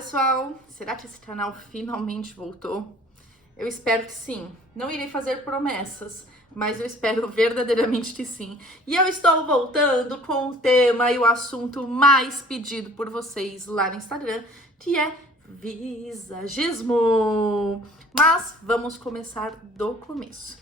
pessoal! Será que esse canal finalmente voltou? Eu espero que sim. Não irei fazer promessas, mas eu espero verdadeiramente que sim. E eu estou voltando com o tema e o assunto mais pedido por vocês lá no Instagram, que é visagismo. Mas vamos começar do começo.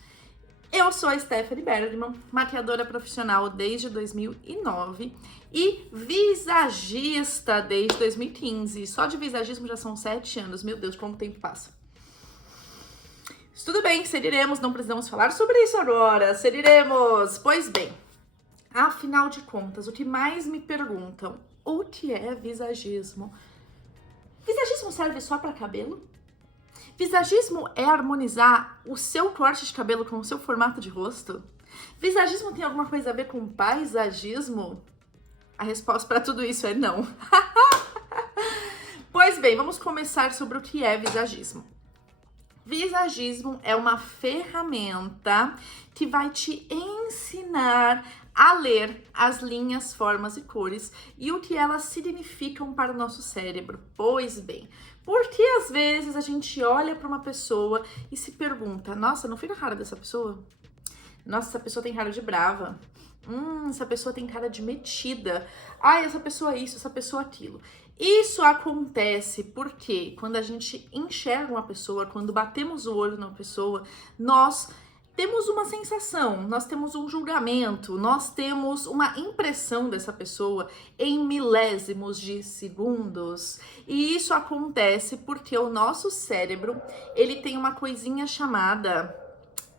Eu sou a Stephanie Bergman, maquiadora profissional desde 2009 e visagista desde 2015. Só de visagismo já são 7 anos. Meu Deus, como o tempo passa. Tudo bem, seguiremos, não precisamos falar sobre isso agora. Seguiremos. Pois bem, afinal de contas, o que mais me perguntam, o que é visagismo? Visagismo serve só para cabelo? Visagismo é harmonizar o seu corte de cabelo com o seu formato de rosto? Visagismo tem alguma coisa a ver com paisagismo? A resposta para tudo isso é não. Pois bem, vamos começar sobre o que é visagismo. Visagismo é uma ferramenta que vai te ensinar a ler as linhas, formas e cores e o que elas significam para o nosso cérebro. Pois bem, porque às vezes a gente olha para uma pessoa e se pergunta: nossa, não fica a cara dessa pessoa? Nossa, essa pessoa tem cara de brava. Essa pessoa tem cara de metida. Ai, essa pessoa isso, essa pessoa aquilo. Isso acontece porque quando a gente enxerga uma pessoa, quando batemos o olho na pessoa, nós temos uma sensação, nós temos um julgamento, nós temos uma impressão dessa pessoa em milésimos de segundos. E isso acontece porque o nosso cérebro, ele tem uma coisinha chamada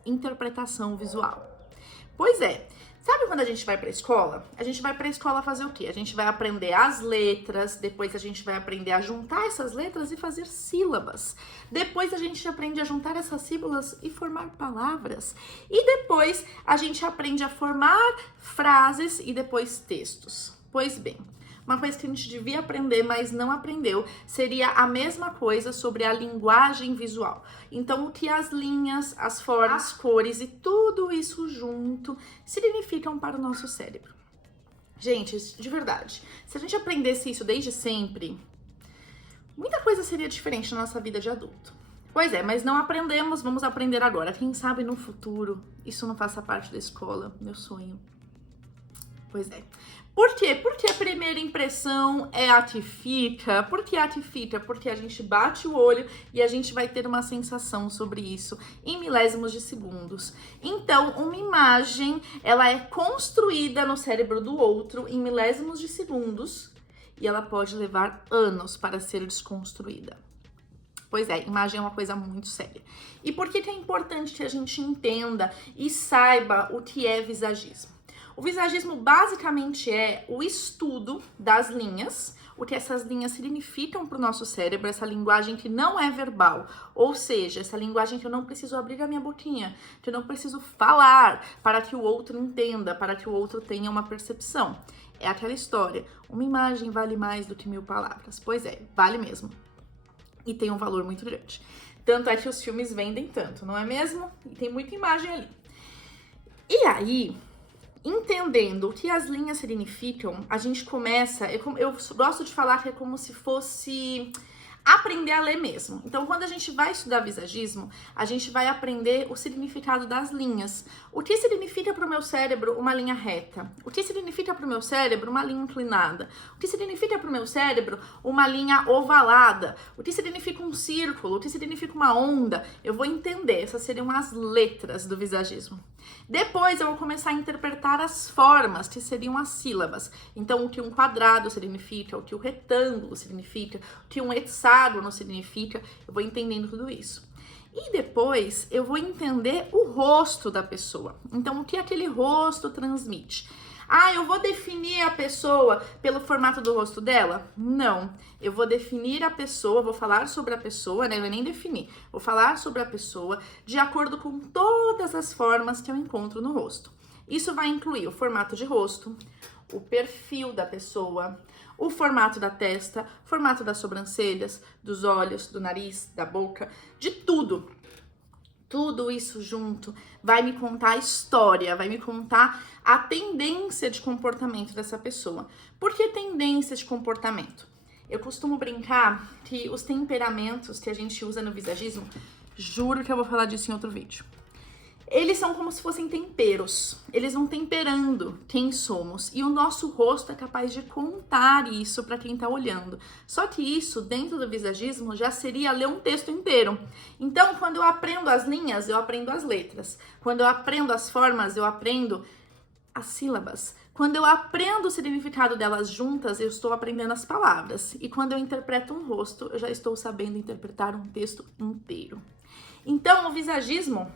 interpretação visual. Pois é. Sabe quando a gente vai pra escola? A gente vai pra escola fazer o quê? A gente vai aprender as letras, depois a gente vai aprender a juntar essas letras e fazer sílabas. Depois a gente aprende a juntar essas sílabas e formar palavras. E depois a gente aprende a formar frases e depois textos. Pois bem, uma coisa que a gente devia aprender, mas não aprendeu, seria a mesma coisa sobre a linguagem visual. Então, o que as linhas, as formas, as cores e tudo isso junto significam para o nosso cérebro. Gente, de verdade, se a gente aprendesse isso desde sempre, muita coisa seria diferente na nossa vida de adulto. Pois é, mas não aprendemos, vamos aprender agora. Quem sabe no futuro isso não faça parte da escola, meu sonho. Pois é. Por quê? Porque a primeira impressão é a que fica. Por que a que fica? Porque a gente bate o olho e a gente vai ter uma sensação sobre isso em milésimos de segundos. Então, uma imagem, ela é construída no cérebro do outro em milésimos de segundos e ela pode levar anos para ser desconstruída. Pois é, imagem é uma coisa muito séria. E por que é importante que a gente entenda e saiba o que é visagismo? O visagismo basicamente é o estudo das linhas, o que essas linhas significam para o nosso cérebro, essa linguagem que não é verbal, ou seja, essa linguagem que eu não preciso abrir a minha boquinha, que eu não preciso falar para que o outro entenda, para que o outro tenha uma percepção. É aquela história, uma imagem vale mais do que 1000 palavras. Pois é, vale mesmo. E tem um valor muito grande. Tanto é que os filmes vendem tanto, não é mesmo? E tem muita imagem ali. E aí, entendendo o que as linhas significam, a gente começa, eu gosto de falar que é como se fosse aprender a ler mesmo. Então, quando a gente vai estudar visagismo, a gente vai aprender o significado das linhas. O que significa para o meu cérebro uma linha reta? O que significa para o meu cérebro uma linha inclinada? O que significa para o meu cérebro uma linha ovalada? O que significa um círculo? O que significa uma onda? Eu vou entender, essas seriam as letras do visagismo. Depois eu vou começar a interpretar as formas, que seriam as sílabas. Então, o que um quadrado significa, o que o retângulo significa, o que um hexágono significa, eu vou entendendo tudo isso. E depois eu vou entender o rosto da pessoa. Então, o que aquele rosto transmite? Ah, eu vou definir a pessoa pelo formato do rosto dela? Não. Eu vou definir a pessoa, vou falar sobre a pessoa, né? Eu nem definir. Vou falar sobre a pessoa de acordo com todas as formas que eu encontro no rosto. Isso vai incluir o formato de rosto, o perfil da pessoa, o formato da testa, formato das sobrancelhas, dos olhos, do nariz, da boca, de tudo. Tudo isso junto vai me contar a história, vai me contar a tendência de comportamento dessa pessoa. Por que tendência de comportamento? Eu costumo brincar que os temperamentos que a gente usa no visagismo, juro que eu vou falar disso em outro vídeo. Eles são como se fossem temperos. Eles vão temperando quem somos. E o nosso rosto é capaz de contar isso para quem tá olhando. Só que isso, dentro do visagismo, já seria ler um texto inteiro. Então, quando eu aprendo as linhas, eu aprendo as letras. Quando eu aprendo as formas, eu aprendo as sílabas. Quando eu aprendo o significado delas juntas, eu estou aprendendo as palavras. E quando eu interpreto um rosto, eu já estou sabendo interpretar um texto inteiro. Então, o visagismo,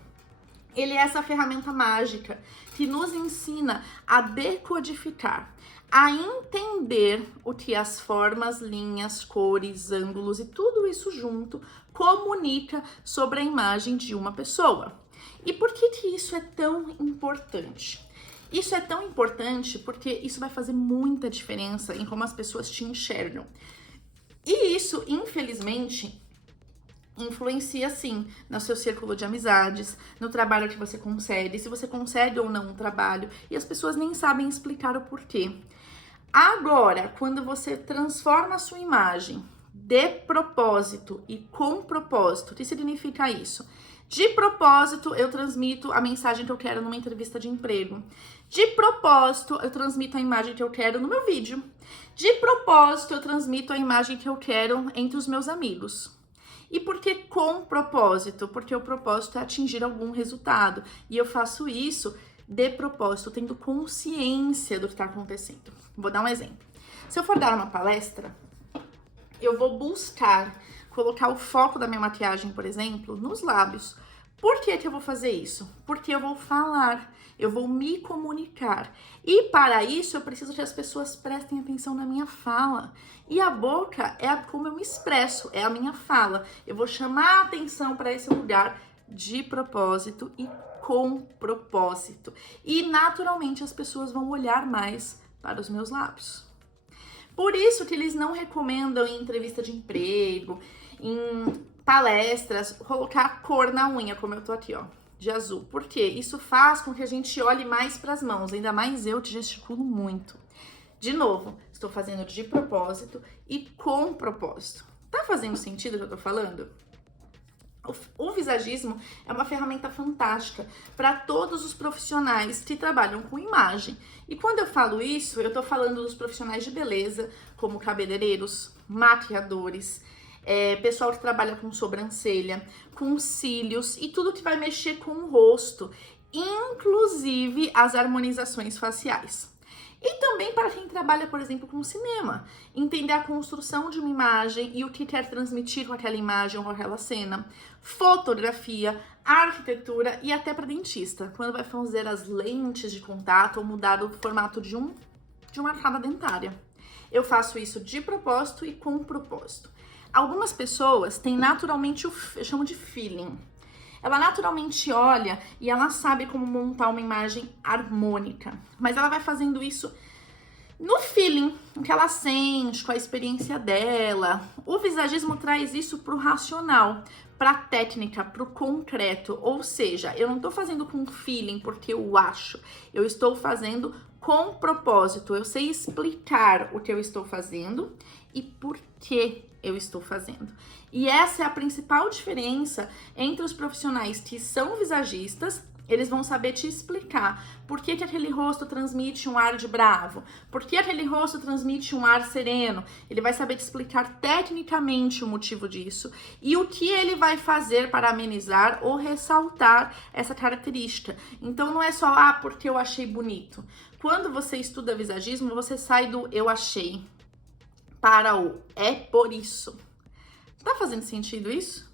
ele é essa ferramenta mágica que nos ensina a decodificar, a entender o que as formas, linhas, cores, ângulos e tudo isso junto comunica sobre a imagem de uma pessoa. E por que isso é tão importante? Isso é tão importante porque isso vai fazer muita diferença em como as pessoas te enxergam. E isso, infelizmente, influencia sim no seu círculo de amizades, no trabalho que você consegue, se você consegue ou não um trabalho, e as pessoas nem sabem explicar o porquê. Agora, quando você transforma a sua imagem de propósito e com propósito, o que significa isso? De propósito, eu transmito a mensagem que eu quero numa entrevista de emprego. De propósito, eu transmito a imagem que eu quero no meu vídeo. De propósito, eu transmito a imagem que eu quero entre os meus amigos. E por que com propósito? Porque o propósito é atingir algum resultado. E eu faço isso de propósito, tendo consciência do que está acontecendo. Vou dar um exemplo. Se eu for dar uma palestra, eu vou buscar colocar o foco da minha maquiagem, por exemplo, nos lábios. Por que eu vou fazer isso? Porque eu vou falar, eu vou me comunicar. E para isso eu preciso que as pessoas prestem atenção na minha fala. E a boca é como eu me expresso, é a minha fala. Eu vou chamar a atenção para esse lugar de propósito e com propósito. E naturalmente as pessoas vão olhar mais para os meus lábios. Por isso que eles não recomendam em entrevista de emprego, em palestras, colocar cor na unha, como eu tô aqui, ó, de azul. Por quê? Isso faz com que a gente olhe mais para as mãos, ainda mais eu que gesticulo muito. De novo, estou fazendo de propósito e com propósito. Tá fazendo sentido o que eu tô falando? O visagismo é uma ferramenta fantástica para todos os profissionais que trabalham com imagem. E quando eu falo isso, eu tô falando dos profissionais de beleza, como cabeleireiros, maquiadores, pessoal que trabalha com sobrancelha, com cílios e tudo que vai mexer com o rosto, inclusive as harmonizações faciais. E também para quem trabalha, por exemplo, com cinema, entender a construção de uma imagem e o que quer transmitir com aquela imagem ou com aquela cena, fotografia, arquitetura e até para dentista, quando vai fazer as lentes de contato ou mudar o formato de uma arcada dentária. Eu faço isso de propósito e com propósito. Algumas pessoas têm naturalmente eu chamo de feeling. Ela naturalmente olha e ela sabe como montar uma imagem harmônica. Mas ela vai fazendo isso no feeling, o que ela sente, com a experiência dela. O visagismo traz isso pro racional, pra técnica, pro concreto. Ou seja, eu não tô fazendo com feeling porque eu acho. Eu estou fazendo com propósito. Eu sei explicar o que eu estou fazendo e por que eu estou fazendo. E essa é a principal diferença entre os profissionais que são visagistas. Eles vão saber te explicar por que aquele rosto transmite um ar de bravo, por que aquele rosto transmite um ar sereno. Ele vai saber te explicar tecnicamente o motivo disso e o que ele vai fazer para amenizar ou ressaltar essa característica. Então não é só, porque eu achei bonito. Quando você estuda visagismo, você sai do eu achei para o é por isso. Tá fazendo sentido isso?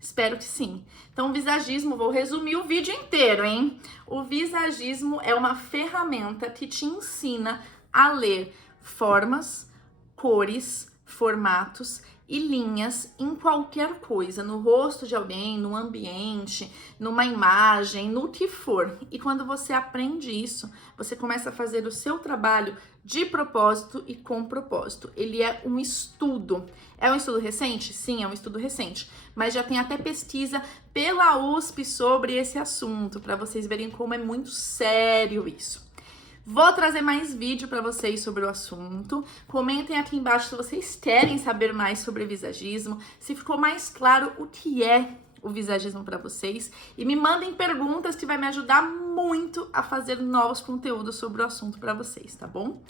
Espero que sim. Então, o visagismo, vou resumir o vídeo inteiro, hein? O visagismo é uma ferramenta que te ensina a ler formas, cores, formatos e linhas em qualquer coisa, no rosto de alguém, no ambiente, numa imagem, no que for. E quando você aprende isso, você começa a fazer o seu trabalho de propósito e com propósito. Ele é um estudo. É um estudo recente? Sim, é um estudo recente. Mas já tem até pesquisa pela USP sobre esse assunto, para vocês verem como é muito sério isso. Vou trazer mais vídeo para vocês sobre o assunto. Comentem aqui embaixo se vocês querem saber mais sobre visagismo, se ficou mais claro o que é o visagismo para vocês, e me mandem perguntas que vai me ajudar muito a fazer novos conteúdos sobre o assunto para vocês, tá bom?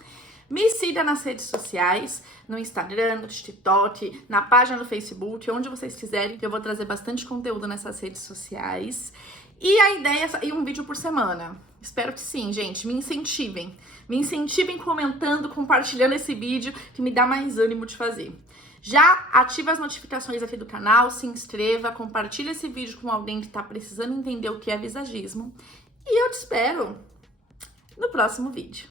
Me siga nas redes sociais, no Instagram, no TikTok, na página do Facebook, onde vocês quiserem, que eu vou trazer bastante conteúdo nessas redes sociais. E a ideia é sair um vídeo por semana. Espero que sim, gente. Me incentivem. Me incentivem comentando, compartilhando esse vídeo, que me dá mais ânimo de fazer. Já ativa as notificações aqui do canal, se inscreva, compartilha esse vídeo com alguém que tá precisando entender o que é visagismo. E eu te espero no próximo vídeo.